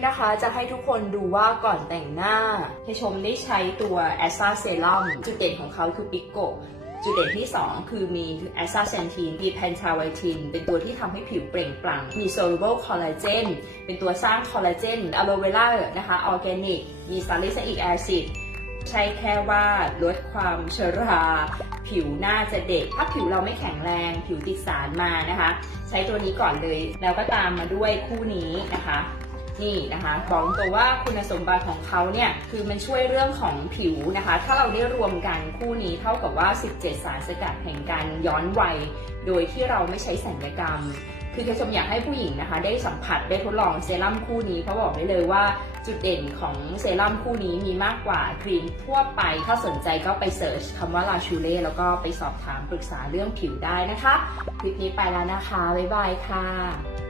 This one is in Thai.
นี่นะคะจะให้ทุกคนดูว่าก่อนแต่งหน้าให้ชมได้ใช้ตัวแอสซาเซรั่มจุดเด่นของเขาคือปิโกจุดเด่นที่ 2 คือมีแอสซาเซนทีนมีแพนทาไวทิน เป็นตัวที่ทำให้ผิวเปล่งปลั่ง มีโซลูเบิลคอลลาเจน เป็นตัวสร้างคอลลาเจนอะโลเวล่านะคะ ออร์แกนิก มีซาลิซิลิกแอซิด ใช่แค่ว่าลดความชรา ผิวหน้าจะเด็ก ถ้าผิวเราไม่แข็งแรง ผิวติดสารมานะคะ ใช้ตัวนี้ก่อนเลย แล้วก็ตามมาด้วยคู่นี้นะคะ นี่นะคะบอกตัวว่าคุณสมบัติของเขาเนี่ยคือมันช่วยเรื่องของผิวนะคะ ถ้าเราได้รวมกันคู่นี้เท่ากับว่า 17 สารสกัดแห่งการย้อนวัย โดยที่เราไม่ใช้สัญญกรรม คือเคชมอยากให้ผู้หญิงนะคะ ได้สัมผัสได้ทดลองเซรั่มคู่นี้เพราะบอกได้เลยว่าจุดเด่นของเซรั่มคู่นี้มีมากกว่าครีมทั่วไป ถ้าสนใจก็ไปเสิร์ชคำว่าลาชูเล่แล้วก็ไปสอบถามปรึกษาเรื่องผิวได้นะคะ คลิปนี้ไปแล้วนะคะ บ๊ายบายค่ะ